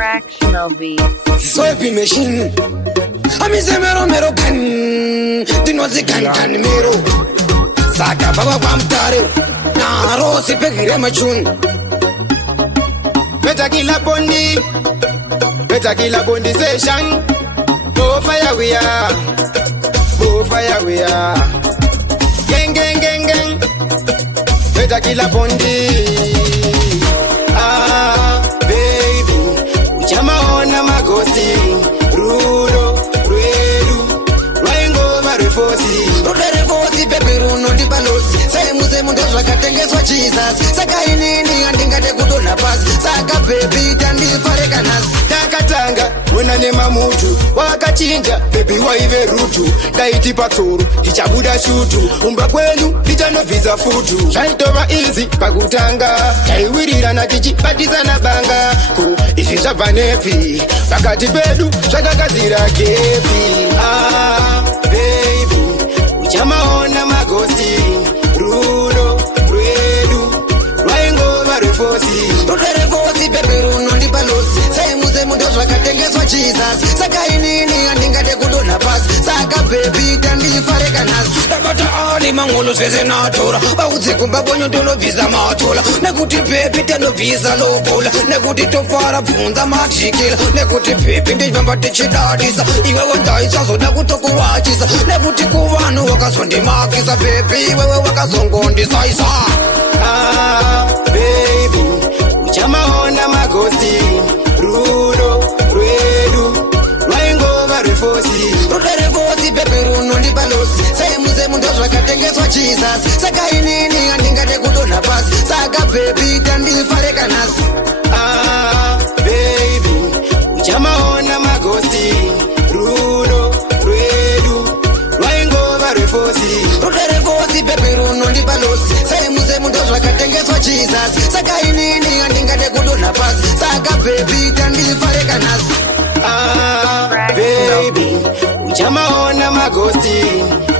Fractional beats. Soapy machine. I'm a mero can. Dinozi can mero. Saka baba bamtare. Na rosi pegire machun. Better kill a bondi session. Oh fire we are. Oh fire we are. Gang. Better kill a bondi. Ah baby, uchama ona magosti. Rudo, Raingo Marifosi. Refosi baby runo di balosi. Semu ndo zvakatengeswa Jesus. Saka inini andingade kudona pasi. Saka baby tandifare nasi. Takatanga wena nema mutu wakachinja baby waive rutu daiti patsoro tichabuda shutu umba kwenu tichanovhiza futu zvaitova easy pakutanga taiwirirana tichibatisana banga ko izvi zvabva nepi pakati pedu zvakagadzira kepi baby uchamaona magosti rudo rwedu rwaingova refosi baby runo ndi balosi. Semu ndo zvakatengeswa Jesus. Saka inini andingade kudona pasi. Saka baby tandifare nasi. Ndakati ali mangolo zvese natora. Vaudze kumba kwenyu ndinobvisa matola. Nekuti baby tanobvisa lobola. Nekuti tofara bvunza majikila. Nekuti baby ndifamba tichidadisa. Iwewe ndaisazoda kutokuwachisa. Nekuti kuvanhu wakazondimakisa baby. Iwewe wakazongondisaisa. Baby uchamaona magosti rudo rwedu rwaingova refosi baby runo ndi balosi. Semu ndo zvakatengeswa Jesus. Saka inini andingade kudona pasi. Saka baby tandifare nasi. Baby uchamaona magosti rudo rwedu rwaingova refosi baby runo ndi balosi. Semu ndo zvakatengeswa Jesus. Saka inini andingade kudona pasi. Saka baby tandifare nasi. Baby uchamaona magosti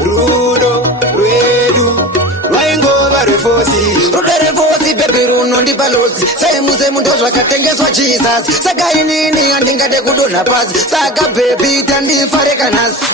rudo rwedu rwaingova refosi baby runo ndi balosi. Semu ndo zvakatengeswa Jesus. Saka inini andingade kudona pasi. Saka baby tandifare nasi.